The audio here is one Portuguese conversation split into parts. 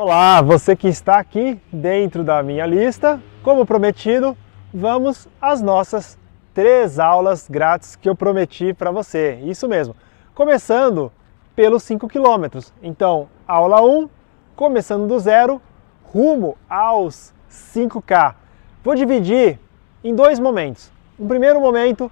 Olá, você que está aqui dentro da minha lista. Como prometido, vamos às nossas 3 aulas grátis que eu prometi para você. Isso mesmo, começando pelos 5 quilômetros. Então, aula 1, começando do zero, rumo aos 5K. Vou dividir em 2 momentos. Um primeiro momento,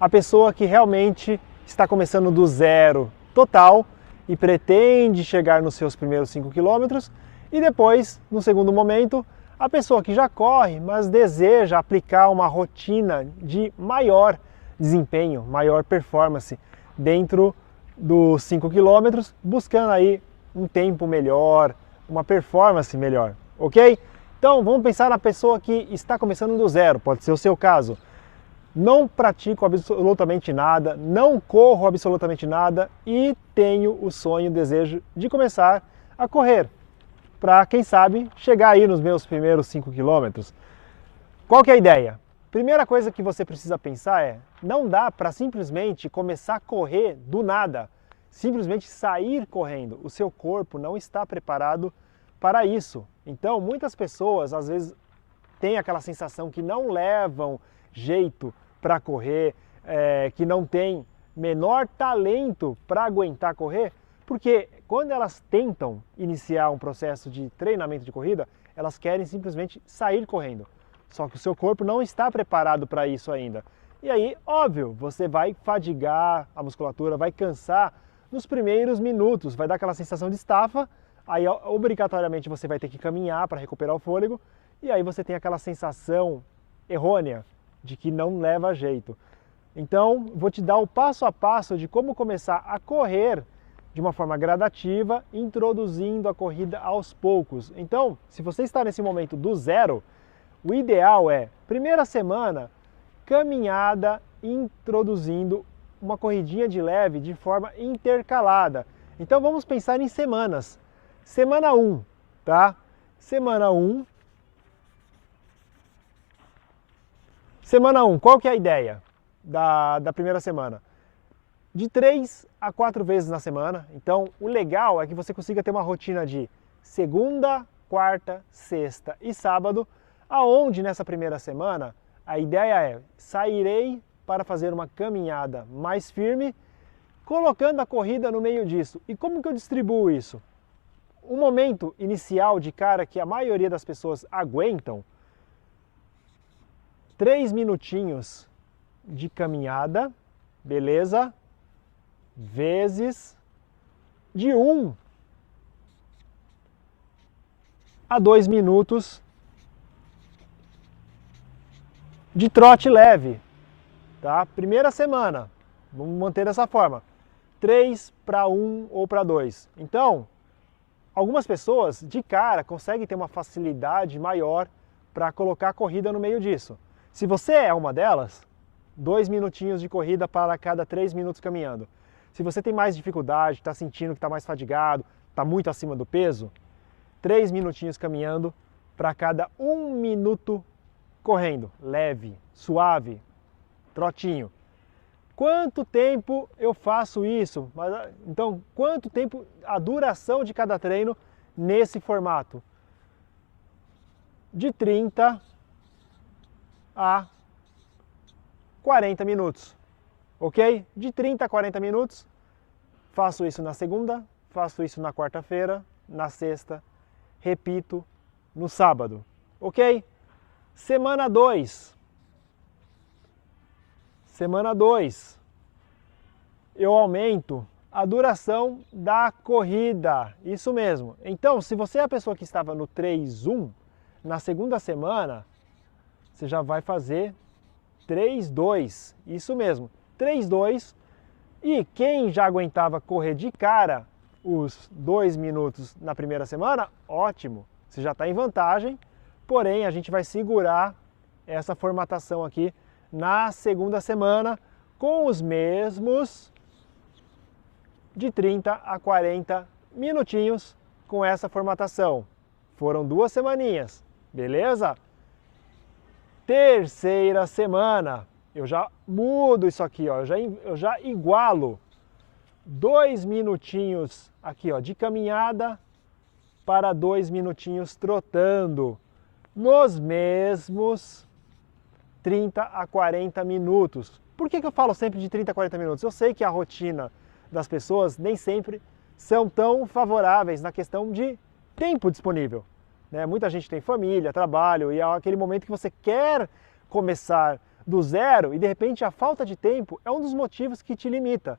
a pessoa que realmente está começando do zero total e pretende chegar nos seus primeiros 5 quilômetros. E depois, no segundo momento, a pessoa que já corre, mas deseja aplicar uma rotina de maior desempenho, maior performance dentro dos 5 quilômetros, buscando aí um tempo melhor, uma performance melhor, ok? Então vamos pensar na pessoa que está começando do zero, pode ser o seu caso. Não pratico absolutamente nada, não corro absolutamente nada e tenho o sonho, o desejo de começar a correr, para quem sabe chegar aí nos meus primeiros 5 quilômetros. Qual que é a ideia? Primeira coisa que você precisa pensar é, não dá para simplesmente começar a correr do nada, simplesmente sair correndo. O seu corpo não está preparado para isso. Então, muitas pessoas às vezes têm aquela sensação que não levam jeito para correr, que não tem menor talento para aguentar correr, porque quando elas tentam iniciar um processo de treinamento de corrida, elas querem simplesmente sair correndo. Só que o seu corpo não está preparado para isso ainda. E aí, óbvio, você vai fadigar a musculatura, vai cansar nos primeiros minutos, vai dar aquela sensação de estafa, aí obrigatoriamente você vai ter que caminhar para recuperar o fôlego, e aí você tem aquela sensação errônea de que não leva jeito. Então, vou te dar o passo a passo de como começar a correr de uma forma gradativa, introduzindo a corrida aos poucos. Então, se você está nesse momento do zero, o ideal é, primeira semana, caminhada, introduzindo uma corridinha de leve de forma intercalada. Então vamos pensar em semanas. Semana 1, tá? Semana 1. Semana 1, qual que é a ideia da primeira semana? De 3 a 4 vezes na semana. Então, o legal é que você consiga ter uma rotina de segunda, quarta, sexta e sábado, aonde nessa primeira semana a ideia é sairei para fazer uma caminhada mais firme, colocando a corrida no meio disso. E como que eu distribuo isso? O momento inicial de cara que a maioria das pessoas aguentam, 3 minutinhos de caminhada, beleza? Vezes de 1 a 2 minutos de trote leve, tá? Primeira semana, vamos manter dessa forma, 3 para 1 ou para 2. Então, algumas pessoas de cara conseguem ter uma facilidade maior para colocar a corrida no meio disso. Se você é uma delas, 2 minutinhos de corrida para cada 3 minutos caminhando. Se você tem mais dificuldade, está sentindo que está mais fadigado, está muito acima do peso, 3 minutinhos caminhando para cada 1 minuto correndo, leve, suave, trotinho. Quanto tempo eu faço isso? Então, quanto tempo a duração de cada treino nesse formato? De 30 a 40 minutos, ok? De 30 a 40 minutos, faço isso na segunda, faço isso na quarta-feira, na sexta, repito no sábado, ok? Semana 2. Semana 2, eu aumento a duração da corrida, isso mesmo. Então, se você é a pessoa que estava no 3-1, na segunda semana, você já vai fazer 3-2, isso mesmo, 3-2. E quem já aguentava correr de cara os 2 minutos na primeira semana, ótimo, você já está em vantagem, porém a gente vai segurar essa formatação aqui na segunda semana com os mesmos de 30 a 40 minutinhos com essa formatação. Foram 2 semaninhas, beleza? Terceira semana, eu já mudo isso aqui, ó, eu já igualo 2 minutinhos aqui, ó, de caminhada para 2 minutinhos trotando, nos mesmos 30 a 40 minutos. Por que eu falo sempre de 30 a 40 minutos? Eu sei que a rotina das pessoas nem sempre são tão favoráveis na questão de tempo disponível, né? Muita gente tem família, trabalho, e é aquele momento que você quer começar do zero e de repente a falta de tempo é um dos motivos que te limita.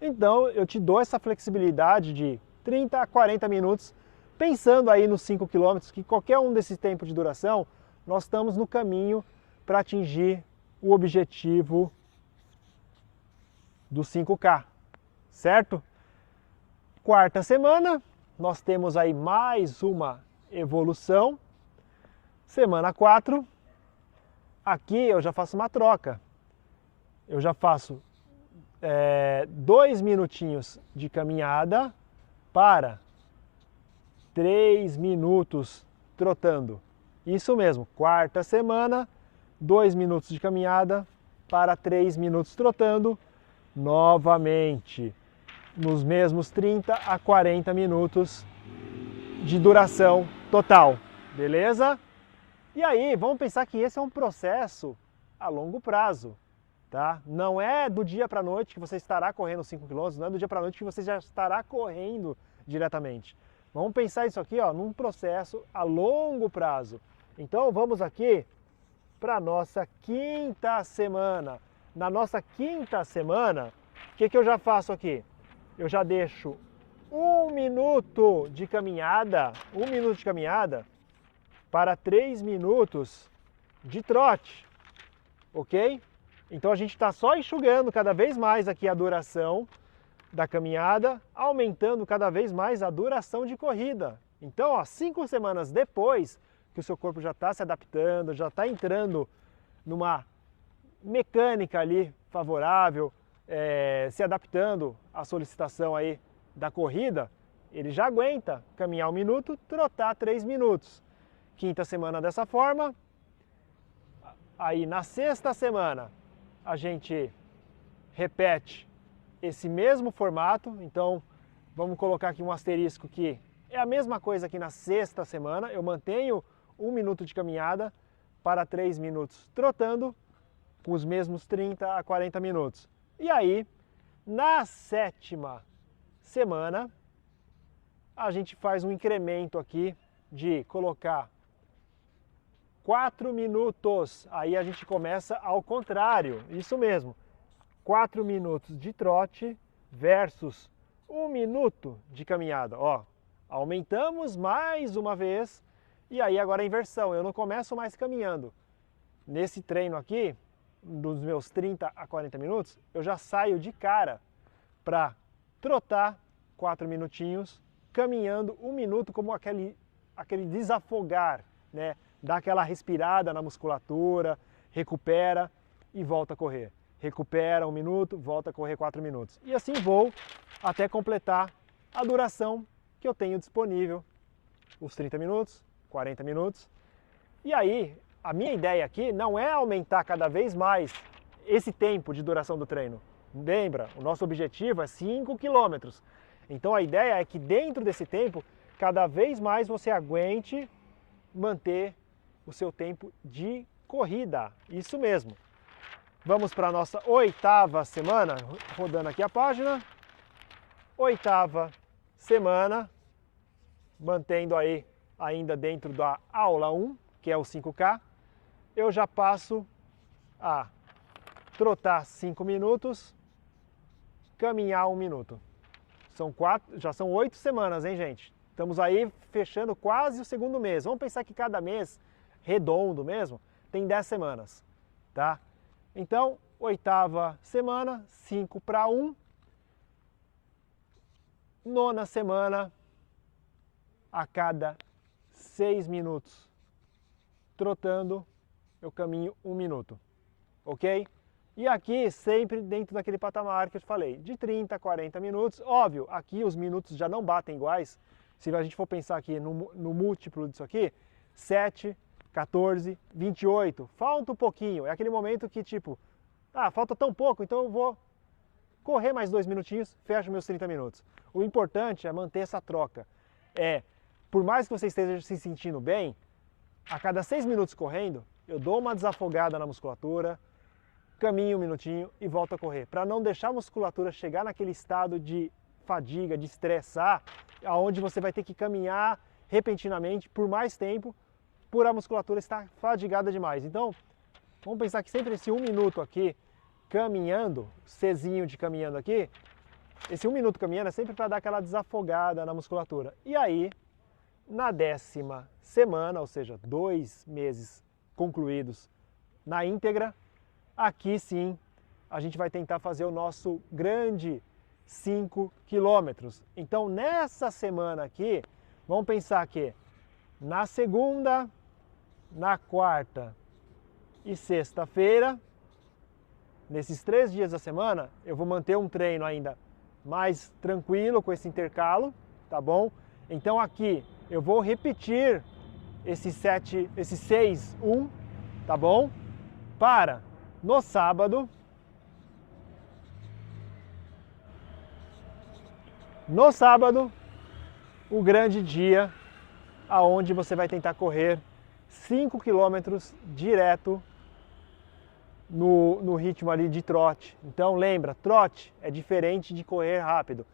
Então eu te dou essa flexibilidade de 30 a 40 minutos, pensando aí nos 5 km, que qualquer um desses tempos de duração, nós estamos no caminho para atingir o objetivo do 5K, certo? Quarta semana, nós temos aí mais uma evolução. Semana 4, aqui eu já faço uma troca. Eu já faço 2 minutinhos de caminhada para 3 minutos trotando. Isso mesmo, quarta semana, 2 minutos de caminhada para 3 minutos trotando, novamente, nos mesmos 30 a 40 minutos de duração total, beleza? E aí, vamos pensar que esse é um processo a longo prazo, tá? Não é do dia para a noite que você estará correndo 5 km, não é do dia para a noite que você já estará correndo diretamente. Vamos pensar isso aqui, ó, num processo a longo prazo. Então vamos aqui para a nossa quinta semana. Na nossa quinta semana, o que eu já faço aqui? Eu já deixo 1 minuto de caminhada, para 3 minutos de trote, ok? Então a gente está só enxugando cada vez mais aqui a duração da caminhada, aumentando cada vez mais a duração de corrida. Então, ó, 5 semanas depois que o seu corpo já está se adaptando, já está entrando numa mecânica ali favorável, se adaptando à solicitação aí da corrida, ele já aguenta caminhar 1 minuto, trotar 3 minutos. Quinta semana dessa forma. Aí na sexta semana a gente repete esse mesmo formato, então vamos colocar aqui um asterisco que é a mesma coisa que na sexta semana, eu mantenho 1 minuto de caminhada para 3 minutos trotando, com os mesmos 30 a 40 minutos. E aí, na sétima semana, a gente faz um incremento aqui de colocar 4 minutos. Aí a gente começa ao contrário, isso mesmo. 4 minutos de trote versus 1 minuto de caminhada. Ó, aumentamos mais uma vez e aí agora a inversão. Eu não começo mais caminhando. Nesse treino aqui, dos meus 30 a 40 minutos, eu já saio de cara para trotar 4 minutinhos, caminhando 1 minuto como aquele desafogar, né? Dá aquela respirada na musculatura, recupera e volta a correr. Recupera 1 minuto, volta a correr 4 minutos. E assim vou até completar a duração que eu tenho disponível, os 30 minutos, 40 minutos. E aí, a minha ideia aqui não é aumentar cada vez mais esse tempo de duração do treino. Lembra, o nosso objetivo é 5 km. Então a ideia é que dentro desse tempo, cada vez mais você aguente manter o seu tempo de corrida. Isso mesmo. Vamos para a nossa 8ª semana, rodando aqui a página. 8ª semana, mantendo aí ainda dentro da aula 1, que é o 5K. Eu já passo a trotar 5 minutos, caminhar 1 minuto. Já são 8 semanas, hein, gente? Estamos aí fechando quase o segundo mês. Vamos pensar que cada mês, redondo mesmo, tem 10 semanas, tá? Então, 8ª semana, 5 para 1. 9ª semana, a cada 6 minutos, trotando, eu caminho 1 minuto, ok? E aqui sempre dentro daquele patamar que eu te falei, de 30 a 40 minutos. Óbvio, aqui os minutos já não batem iguais. Se a gente for pensar aqui no múltiplo disso aqui, 7, 14, 28, falta um pouquinho. É aquele momento que tipo, falta tão pouco, então eu vou correr mais 2 minutinhos, fecho meus 30 minutos. O importante é manter essa troca. por mais que você esteja se sentindo bem, a cada 6 minutos correndo, eu dou uma desafogada na musculatura, caminho um minutinho e volto a correr, para não deixar a musculatura chegar naquele estado de fadiga, de estressar, aonde você vai ter que caminhar repentinamente por mais tempo, por a musculatura estar fadigada demais. Então, vamos pensar que sempre esse 1 minuto aqui, caminhando, Czinho de caminhando aqui, esse 1 minuto caminhando é sempre para dar aquela desafogada na musculatura. E aí, na 10ª semana, ou seja, 2 meses concluídos na íntegra, aqui sim a gente vai tentar fazer o nosso grande 5 quilômetros. Então nessa semana aqui, vamos pensar que na segunda, na quarta e sexta-feira, nesses 3 dias da semana, eu vou manter um treino ainda mais tranquilo com esse intercalo, tá bom? Então aqui eu vou repetir esse 6-1, tá bom? Para no sábado, o grande dia, aonde você vai tentar correr 5 quilômetros direto no ritmo ali de trote. Então lembra, trote é diferente de correr rápido.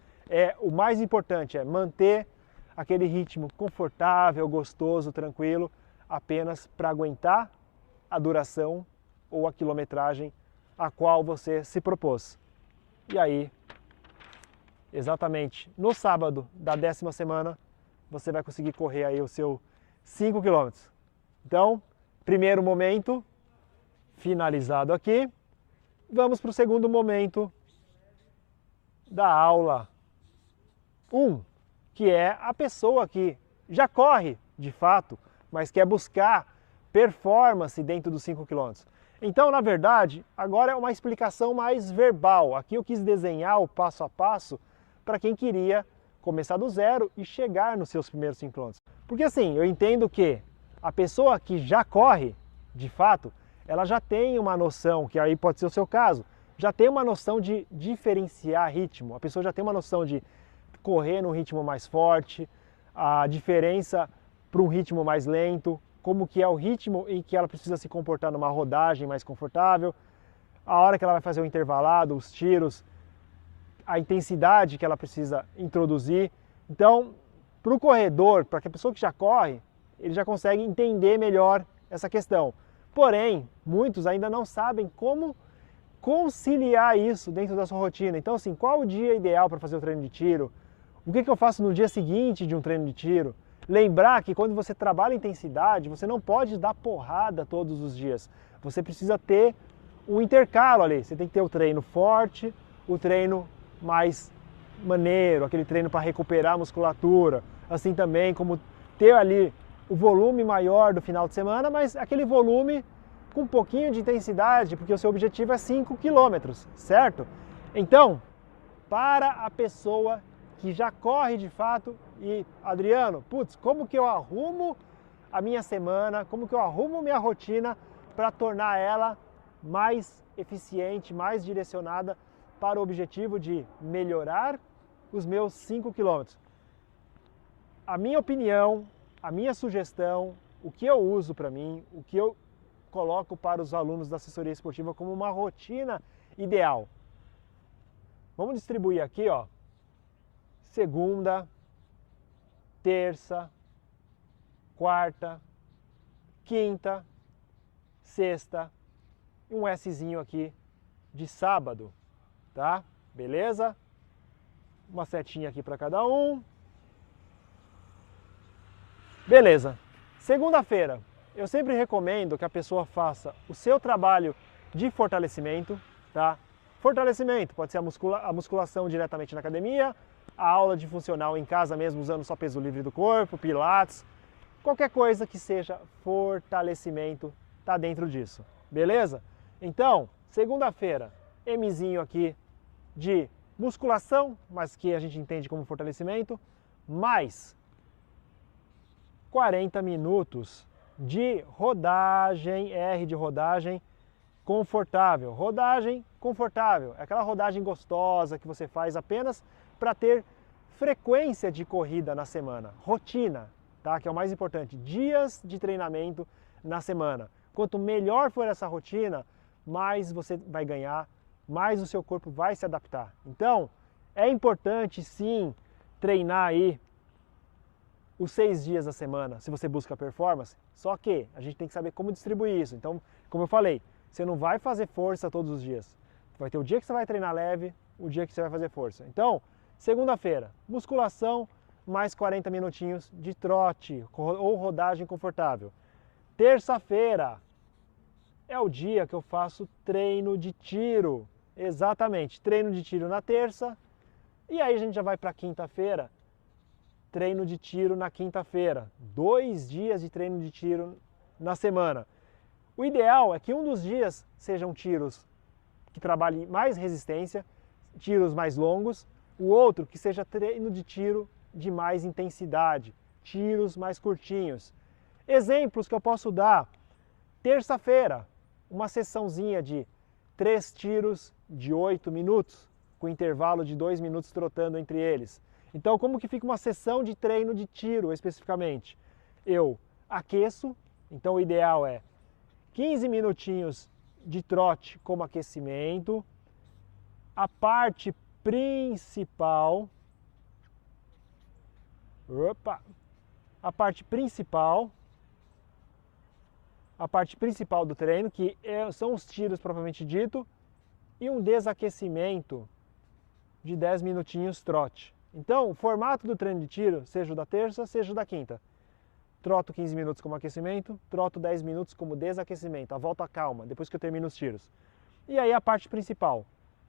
O mais importante é manter aquele ritmo confortável, gostoso, tranquilo, apenas para aguentar a duração ou a quilometragem a qual você se propôs. E aí, exatamente no sábado da 10ª semana, você vai conseguir correr aí o seu 5 km. Então, primeiro momento finalizado aqui. Vamos para o segundo momento da aula 1, que é a pessoa que já corre de fato, mas quer buscar performance dentro dos 5 km. Então, na verdade, agora é uma explicação mais verbal. Aqui eu quis desenhar o passo a passo para quem queria começar do zero e chegar nos seus primeiros 5 km. Porque assim, eu entendo que a pessoa que já corre, de fato, ela já tem uma noção, que aí pode ser o seu caso, já tem uma noção de diferenciar ritmo. A pessoa já tem uma noção de correr num ritmo mais forte, a diferença para um ritmo mais lento, como que é o ritmo em que ela precisa se comportar numa rodagem mais confortável, a hora que ela vai fazer o intervalado, os tiros, a intensidade que ela precisa introduzir. Então, para o corredor, para a pessoa que já corre, ele já consegue entender melhor essa questão. Porém, muitos ainda não sabem como conciliar isso dentro da sua rotina. Então, assim, qual o dia ideal para fazer o treino de tiro? O que eu faço no dia seguinte de um treino de tiro? Lembrar que quando você trabalha intensidade, você não pode dar porrada todos os dias. Você precisa ter um intercalo ali. Você tem que ter o treino forte, o treino mais maneiro, aquele treino para recuperar a musculatura. Assim também como ter ali o volume maior do final de semana, mas aquele volume com um pouquinho de intensidade, porque o seu objetivo é 5 quilômetros, certo? Então, para a pessoa que já corre de fato e, Adriano, putz, como que eu arrumo a minha semana, como que eu arrumo minha rotina para tornar ela mais eficiente, mais direcionada para o objetivo de melhorar os meus 5 quilômetros? A minha opinião, a minha sugestão, o que eu uso para mim, o que eu coloco para os alunos da assessoria esportiva como uma rotina ideal. Vamos distribuir aqui, ó, segunda, terça, quarta, quinta, sexta e um Szinho aqui de sábado, tá? Beleza? Uma setinha aqui para cada um. Beleza. Segunda-feira, eu sempre recomendo que a pessoa faça o seu trabalho de fortalecimento, tá? Fortalecimento pode ser a musculação diretamente na academia, a aula de funcional em casa mesmo, usando só peso livre do corpo, pilates, qualquer coisa que seja fortalecimento tá dentro disso, beleza? Então, segunda-feira, Mzinho aqui de musculação, mas que a gente entende como fortalecimento, mais 40 minutos de rodagem, R de rodagem confortável. Rodagem confortável, é aquela rodagem gostosa que você faz apenas para ter frequência de corrida na semana, rotina, tá? Que é o mais importante, dias de treinamento na semana. Quanto melhor for essa rotina, mais você vai ganhar, mais o seu corpo vai se adaptar. Então, é importante sim treinar aí os 6 dias da semana, se você busca performance, só que a gente tem que saber como distribuir isso. Então, como eu falei, você não vai fazer força todos os dias. Vai ter o dia que você vai treinar leve, o dia que você vai fazer força. Então, segunda-feira, musculação, mais 40 minutinhos de trote ou rodagem confortável. Terça-feira é o dia que eu faço treino de tiro. Exatamente, treino de tiro na terça. E aí a gente já vai para quinta-feira, treino de tiro na quinta-feira. 2 dias de treino de tiro na semana. O ideal é que um dos dias sejam tiros que trabalhem mais resistência, tiros mais longos, o outro que seja treino de tiro de mais intensidade, tiros mais curtinhos. Exemplos que eu posso dar: terça-feira, uma sessãozinha de 3 tiros de 8 minutos, com intervalo de 2 minutos trotando entre eles. Então, como que fica uma sessão de treino de tiro especificamente? Eu aqueço, então o ideal é 15 minutinhos de trote como aquecimento. A parte principal, a parte principal do treino, que são os tiros propriamente dito, e um desaquecimento de 10 minutinhos trote. Então, o formato do treino de tiro, seja o da terça, seja o da quinta. Troto 15 minutos como aquecimento, troto 10 minutos como desaquecimento, a volta calma, depois que eu termino os tiros. E aí a parte principal.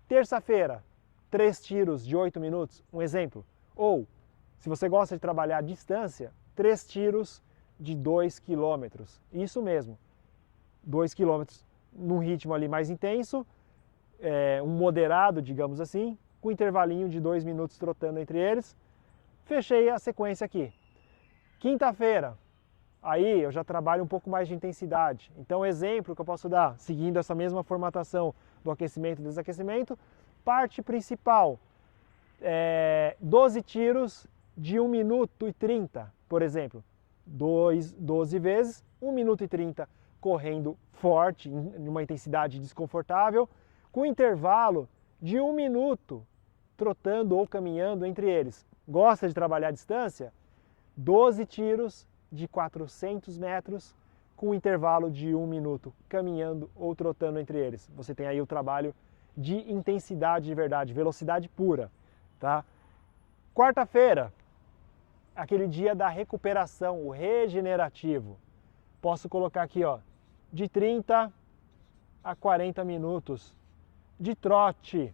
Terça-feira, 3 tiros de 8 minutos, um exemplo. Ou, se você gosta de trabalhar à distância, 3 tiros de 2 km. Isso mesmo, 2 km num ritmo ali mais intenso, um moderado, digamos assim, com intervalinho de 2 minutos trotando entre eles. Fechei a sequência aqui. Quinta-feira, aí eu já trabalho um pouco mais de intensidade. Então, exemplo que eu posso dar, seguindo essa mesma formatação do aquecimento e desaquecimento, parte principal, 12 tiros de 1 minuto e 30, por exemplo. 12 vezes, 1 minuto e 30 correndo forte, em uma intensidade desconfortável, com intervalo de 1 minuto trotando ou caminhando entre eles. Gosta de trabalhar à distância? 12 tiros de 400 metros com intervalo de 1 minuto, caminhando ou trotando entre eles. Você tem aí o trabalho de intensidade de verdade, velocidade pura, tá? Quarta-feira, aquele dia da recuperação, o regenerativo. Posso colocar aqui, ó, de 30 a 40 minutos de trote.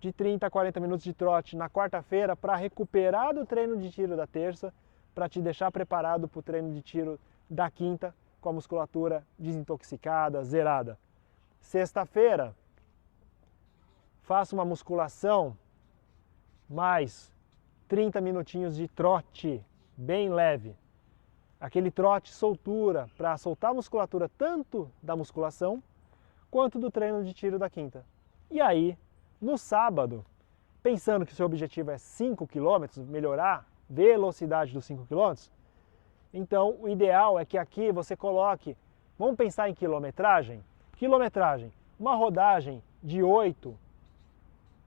De 30 a 40 minutos de trote na quarta-feira para recuperar do treino de tiro da terça, para te deixar preparado para o treino de tiro da quinta, com a musculatura desintoxicada, zerada. Sexta-feira, faço uma musculação mais 30 minutinhos de trote, bem leve. Aquele trote soltura, para soltar a musculatura tanto da musculação, quanto do treino de tiro da quinta. E aí, no sábado, pensando que o seu objetivo é 5 km, melhorar a velocidade dos 5 km, então o ideal é que aqui você coloque, vamos pensar em quilometragem? Quilometragem, uma rodagem de 8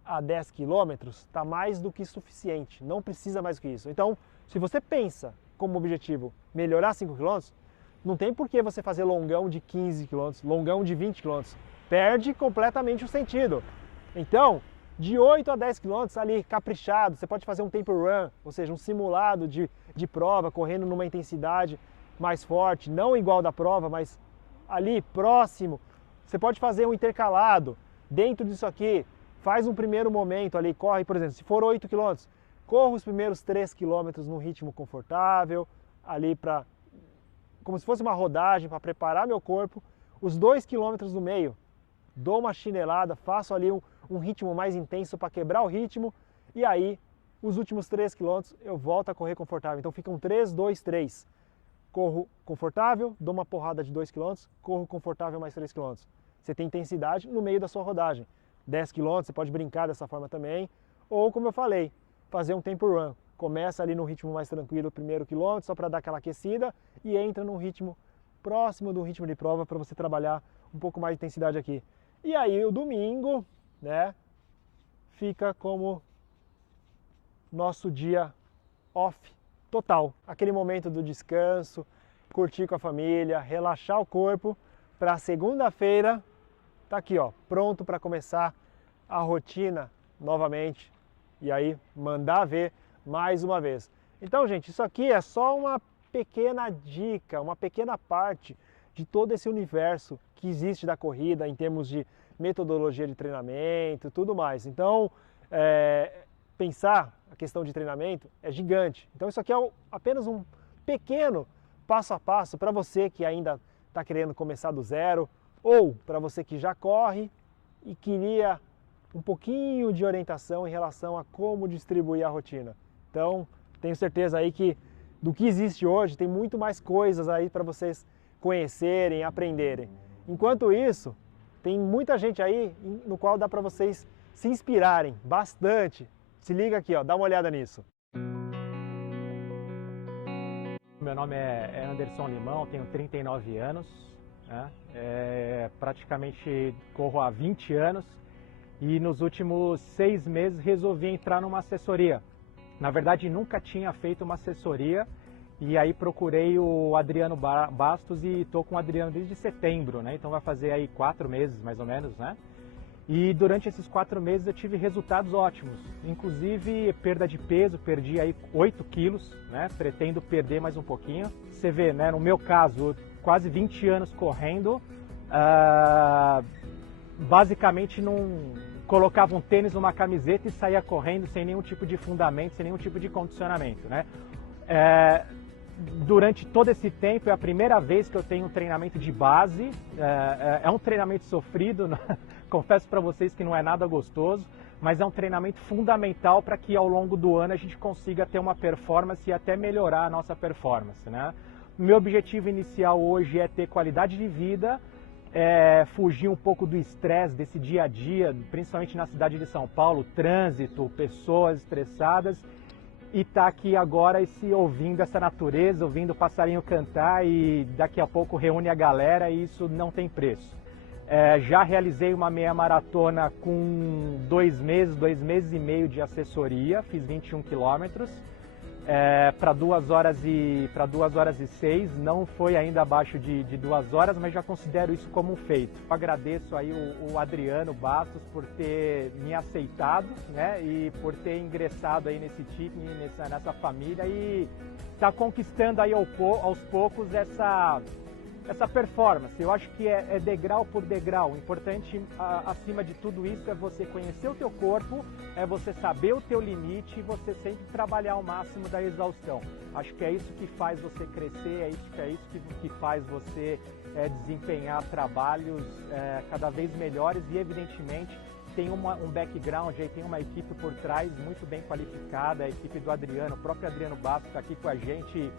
a 10 km está mais do que suficiente, não precisa mais do que isso. Então, se você pensa como objetivo melhorar 5 km, não tem por que você fazer longão de 15 km, longão de 20 km, perde completamente o sentido. Então, de 8 a 10 km ali, caprichado, você pode fazer um tempo run, ou seja, um simulado de prova, correndo numa intensidade mais forte, não igual da prova, mas ali próximo. Você pode fazer um intercalado dentro disso aqui, faz um primeiro momento ali, corre, por exemplo, se for 8 km, corra os primeiros 3 km num ritmo confortável, ali para, como se fosse uma rodagem para preparar meu corpo, os 2 km no meio, dou uma chinelada, faço ali um ritmo mais intenso para quebrar o ritmo, e aí os últimos 3 km eu volto a correr confortável. Então ficam 3, 2, 3. Corro confortável, dou uma porrada de 2 km, corro confortável mais 3 km. Você tem intensidade no meio da sua rodagem. 10 km, você pode brincar dessa forma também, ou como eu falei, fazer um tempo run. começa ali num ritmo mais tranquilo o primeiro quilômetro, só para dar aquela aquecida, e entra num ritmo próximo do ritmo de prova para você trabalhar um pouco mais de intensidade aqui. E aí o domingo, né, fica como nosso dia off total, aquele momento do descanso, curtir com a família, relaxar o corpo, para segunda-feira tá aqui, ó, pronto para começar a rotina novamente e aí mandar ver mais uma vez. Então, gente, isso aqui é só uma pequena dica, uma pequena parte de todo esse universo que existe da corrida em termos de metodologia de treinamento e tudo mais. Então, pensar a questão de treinamento é gigante. Então isso aqui é apenas um pequeno passo a passo para você que ainda está querendo começar do zero ou para você que já corre e queria um pouquinho de orientação em relação a como distribuir a rotina. Então tenho certeza aí que do que existe hoje tem muito mais coisas aí para vocês conhecerem, aprenderem. Enquanto isso, tem muita gente aí no qual dá para vocês se inspirarem bastante. Se liga aqui, ó, dá uma olhada nisso. Meu nome é Anderson Limão, tenho 39 anos, né? Praticamente corro há 20 anos e nos últimos 6 meses resolvi entrar numa assessoria. Na verdade, nunca tinha feito uma assessoria e aí procurei o Adriano Bastos e estou com o Adriano desde setembro, né? Então vai fazer aí 4 meses mais ou menos, né? E durante esses 4 meses eu tive resultados ótimos, inclusive perda de peso, perdi aí 8 quilos, né? Pretendo perder mais um pouquinho. Você vê, né? No meu caso, quase 20 anos correndo, basicamente não colocava um tênis numa camiseta e saía correndo sem nenhum tipo de fundamento, sem nenhum tipo de condicionamento, né? Durante todo esse tempo é a primeira vez que eu tenho um treinamento de base, é um treinamento sofrido, confesso para vocês que não é nada gostoso, mas é um treinamento fundamental para que ao longo do ano a gente consiga ter uma performance e até melhorar a nossa performance, né? Meu objetivo inicial hoje é ter qualidade de vida, fugir um pouco do estresse desse dia a dia, principalmente na cidade de São Paulo, trânsito, pessoas estressadas, e tá aqui agora ouvindo essa natureza, ouvindo o passarinho cantar e daqui a pouco reúne a galera e isso não tem preço. Já realizei uma meia maratona com 2 meses e meio de assessoria, fiz 21 quilômetros para 2 horas e 6, não foi ainda abaixo de 2 horas, mas já considero isso como um feito. Agradeço aí o Adriano Bastos por ter me aceitado, né, e por ter ingressado aí nesse time, nessa família e tá conquistando aí aos poucos essa performance. Eu acho que é degrau por degrau. O importante, acima de tudo isso, é você conhecer o teu corpo, é você saber o teu limite e você sempre trabalhar ao máximo da exaustão. Acho que é isso que faz você crescer, é isso que faz você desempenhar trabalhos cada vez melhores e, evidentemente, tem um background, aí tem uma equipe por trás muito bem qualificada, a equipe do Adriano, o próprio Adriano Bastos está aqui com a gente.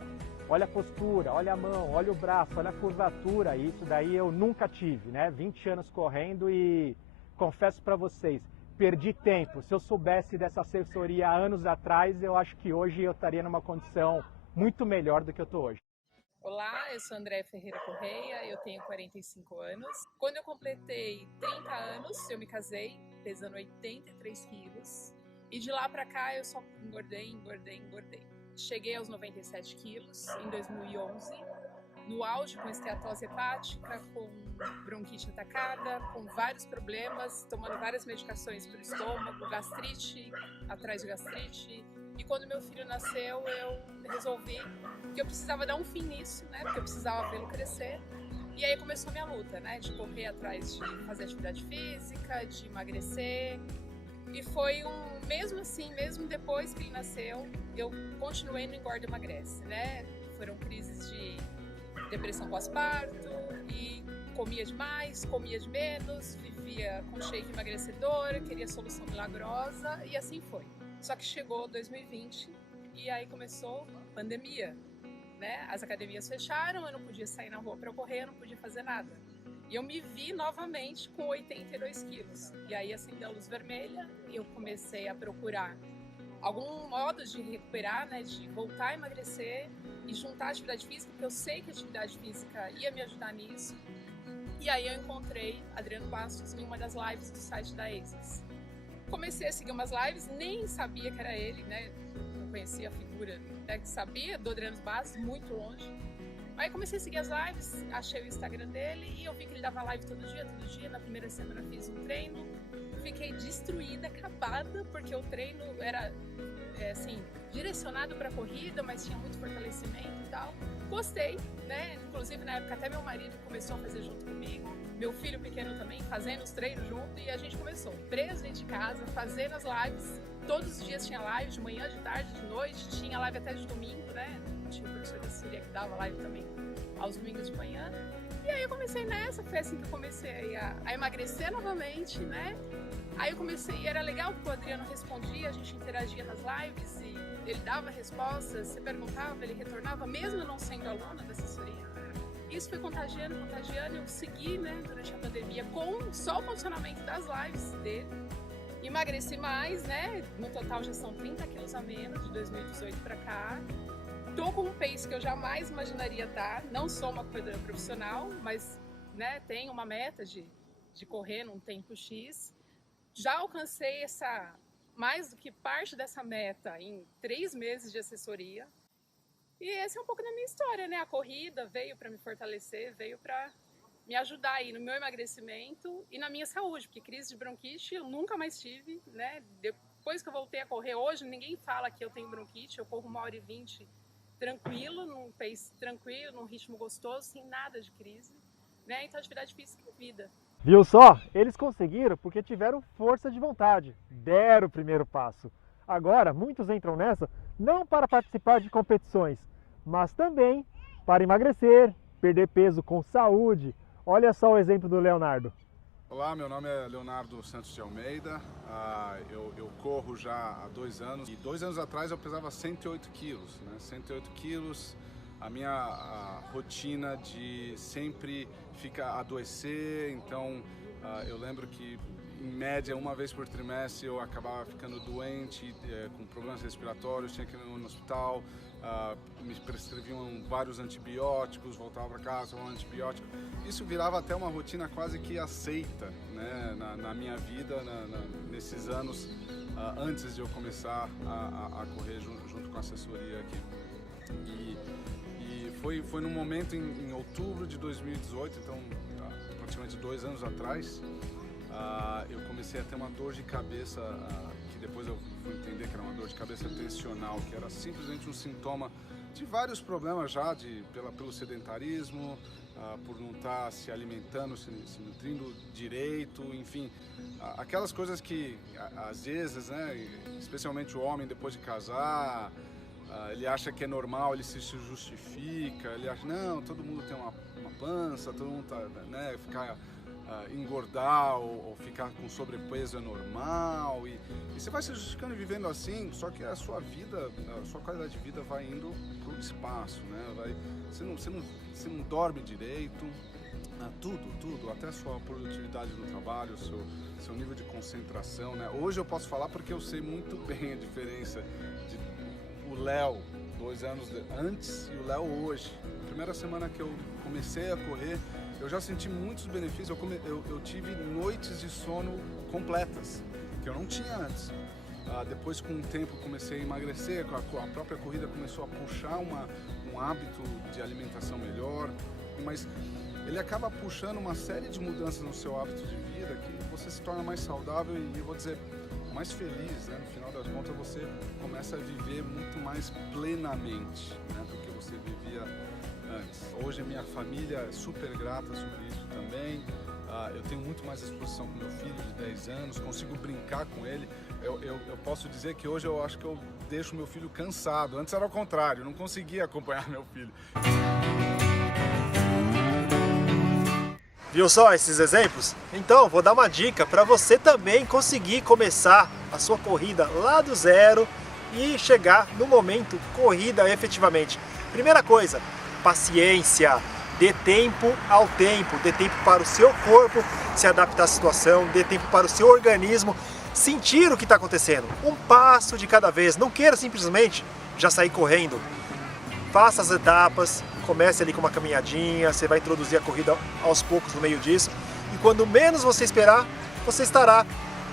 Olha a postura, olha a mão, olha o braço, olha a curvatura, isso daí eu nunca tive, né? 20 anos correndo e confesso para vocês, perdi tempo. Se eu soubesse dessa assessoria há anos atrás, eu acho que hoje eu estaria numa condição muito melhor do que eu estou hoje. Olá, eu sou André Ferreira Correia, eu tenho 45 anos. Quando eu completei 30 anos, eu me casei, pesando 83 quilos. E de lá pra cá eu só engordei. Cheguei aos 97 quilos em 2011, no auge com esteatose hepática, com bronquite atacada, com vários problemas, tomando várias medicações para o estômago, gastrite, atrás de gastrite. E quando meu filho nasceu, eu resolvi que eu precisava dar um fim nisso, né? Porque eu precisava vê-lo crescer. E aí começou a minha luta, né? De correr atrás de fazer atividade física, de emagrecer. E foi mesmo assim, mesmo depois que ele nasceu, eu continuei no engorda e emagrece, né? Foram crises de depressão pós-parto e comia demais, comia de menos, vivia com shake emagrecedora, queria solução milagrosa e assim foi. Só que chegou 2020 e aí começou a pandemia, né? As academias fecharam, eu não podia sair na rua para correr, eu não podia fazer nada. E eu me vi novamente com 82 quilos. E aí acendeu a luz vermelha e eu comecei a procurar algum modo de recuperar, né, de voltar a emagrecer e juntar a atividade física, porque eu sei que a atividade física ia me ajudar nisso. E aí eu encontrei Adriano Bastos em uma das lives do site da ASICS. Comecei a seguir umas lives, nem sabia que era ele, né? Não conhecia a figura, né, que sabia do Adriano Bastos, muito longe. Aí comecei a seguir as lives, achei o Instagram dele e eu vi que ele dava live todo dia. Na primeira semana fiz um treino, fiquei destruída, acabada, porque o treino era, assim, direcionado para corrida, mas tinha muito fortalecimento e tal. Gostei, né? Inclusive na época até meu marido começou a fazer junto comigo, meu filho pequeno também, fazendo os treinos junto, e a gente começou preso dentro de casa, fazendo as lives. Todos os dias tinha live, de manhã, de tarde, de noite, tinha live até de domingo, né? Tinha o professor da assessoria que dava live também aos domingos de manhã. E aí eu comecei nessa, foi assim que eu comecei a emagrecer novamente, né? Aí eu comecei, era legal porque o Adriano respondia, a gente interagia nas lives e ele dava respostas, você perguntava, ele retornava, mesmo não sendo aluna da assessoria. Isso foi contagiando, eu segui, né, durante a pandemia com só o funcionamento das lives dele. Emagreci mais, né? No total já são 30 quilos a menos de 2018 para cá. Tô com um pace que eu jamais imaginaria estar. Não sou uma corredora profissional, mas, né, tenho uma meta de correr num tempo X. Já alcancei mais do que parte dessa meta em 3 meses de assessoria. E esse é um pouco da minha história, né? A corrida veio para me fortalecer, veio para me ajudar aí no meu emagrecimento e na minha saúde, porque crise de bronquite eu nunca mais tive, né? Depois que eu voltei a correr, hoje ninguém fala que eu tenho bronquite, eu corro 1h20 tranquilo, num pace tranquilo, num ritmo gostoso, sem nada de crise, né? Então atividade física é vida. Viu só? Eles conseguiram porque tiveram força de vontade, deram o primeiro passo. Agora, muitos entram nessa não para participar de competições, mas também para emagrecer, perder peso com saúde. Olha só o exemplo do Leonardo. Olá, meu nome é Leonardo Santos de Almeida, eu corro já há 2 anos e 2 anos atrás eu pesava 108 quilos, né? 108 quilos, a minha rotina de sempre adoecer, então eu lembro que em média 1 vez por trimestre eu acabava ficando doente, com problemas respiratórios, tinha que ir no hospital, me prescreviam vários antibióticos, voltava para casa, tomava um antibiótico. Isso virava até uma rotina quase que aceita, né, na minha vida, nesses anos antes de eu começar a correr junto com a assessoria aqui. E foi num momento em outubro de 2018, então praticamente 2 anos atrás, eu comecei a ter uma dor de cabeça, que depois eu fui entender que era uma dor de cabeça tensional, que era simplesmente um sintoma de vários problemas já, pelo sedentarismo, por não estar se alimentando, se nutrindo direito, enfim, aquelas coisas que às vezes, né, especialmente o homem depois de casar, ele acha que é normal, ele se justifica, ele acha, não, todo mundo tem uma pança, todo mundo tá, né, engordar ou ficar com sobrepeso é normal, e você vai se justificando e vivendo assim, só que a sua vida, a sua qualidade de vida vai indo para o espaço, né? Você não dorme direito, tudo, até a sua produtividade no trabalho, o seu nível de concentração, né? Hoje eu posso falar porque eu sei muito bem a diferença de o Léo 2 anos antes e o Léo hoje. Na primeira semana que eu comecei a correr, eu já senti muitos benefícios, eu tive noites de sono completas, que eu não tinha antes. Depois, com o tempo, comecei a emagrecer, a própria corrida começou a puxar um hábito de alimentação melhor, mas ele acaba puxando uma série de mudanças no seu hábito de vida que você se torna mais saudável e, eu vou dizer, mais feliz, né? No final das contas, você começa a viver muito mais plenamente, né, do que você vivia antes. Hoje a minha família é super grata sobre isso também. Eu tenho muito mais exposição com meu filho de 10 anos, consigo brincar com ele. Eu posso dizer que hoje eu acho que eu deixo meu filho cansado. Antes era o contrário, eu não conseguia acompanhar meu filho. Viu só esses exemplos? Então, vou dar uma dica para você também conseguir começar a sua corrida lá do zero e chegar no momento corrida efetivamente. Primeira coisa, paciência, dê tempo ao tempo, dê tempo para o seu corpo se adaptar à situação, dê tempo para o seu organismo sentir o que está acontecendo, um passo de cada vez. Não queira simplesmente já sair correndo. Faça as etapas, comece ali com uma caminhadinha, você vai introduzir a corrida aos poucos no meio disso, e quando menos você esperar, você estará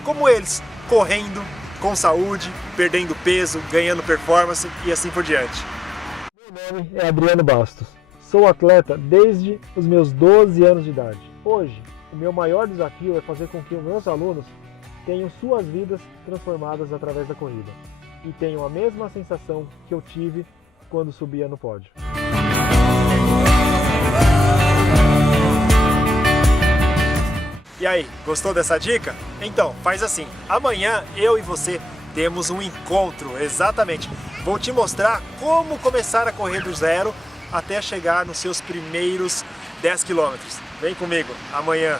como eles, correndo com saúde, perdendo peso, ganhando performance e assim por diante. Meu nome é Adriano Bastos, sou atleta desde os meus 12 anos de idade. Hoje, o meu maior desafio é fazer com que os meus alunos tenham suas vidas transformadas através da corrida e tenham a mesma sensação que eu tive quando subia no pódio. E aí, gostou dessa dica? Então, faz assim, amanhã eu e você temos um encontro, exatamente. Vou te mostrar como começar a correr do zero até chegar nos seus primeiros 10 km. Vem comigo, amanhã.